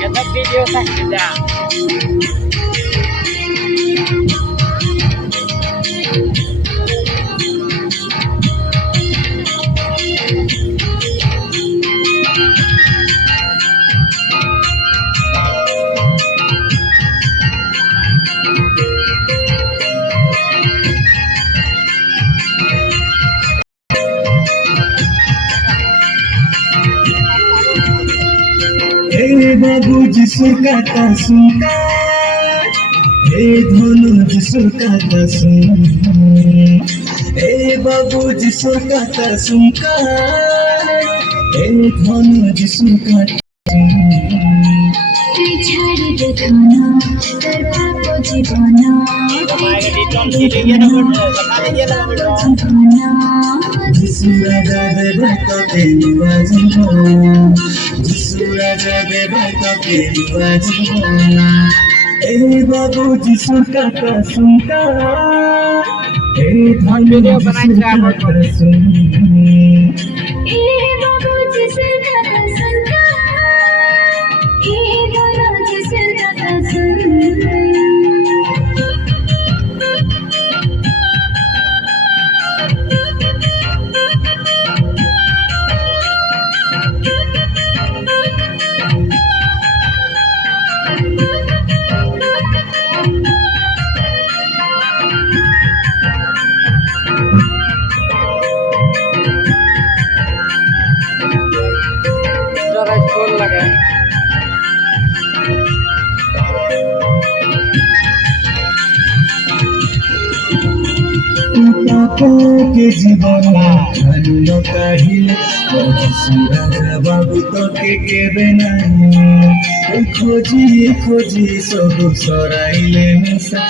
Ganda video sa kanya. बाबू जिसुर का सुन हे धनु जिसुर का सुन हे बाबू जिसुर का सुन हे धनु जिसुर का छाड़ी देखाना तर पापो जीवना जिसुरा जादे भक्त तेनुआ जीवन जिसुरा जादे भक्त तेनुआ जीवन हे बाबू जिसुर का सुन हे धनु जिसुर का सुन Cara full lagi. के जीवन धनु काहिले जिसुरा बाबू तके केबे नाही खोजी खोजी सब सराइले मिसा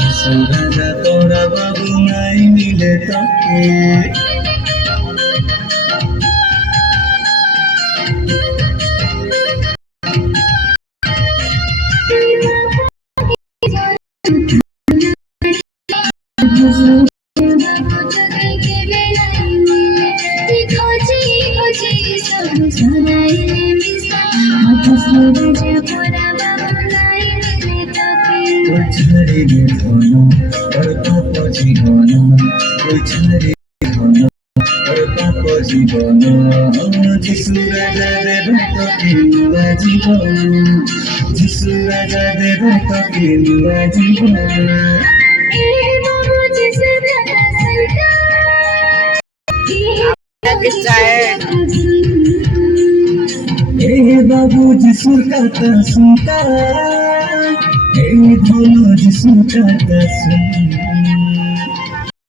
जिसुरा तोरा बाबू नाही मिले तके छाड़ी दे धनु और पाप जीवन छाड़ी धनु और पाप जीवन जिसुरा जादे भक्त तेनुआ जीवन जिसुरा जादे भक्त तेनुआ जीवन हे बाबू जिसुर का सुनता हे धनु जिसुर का सुन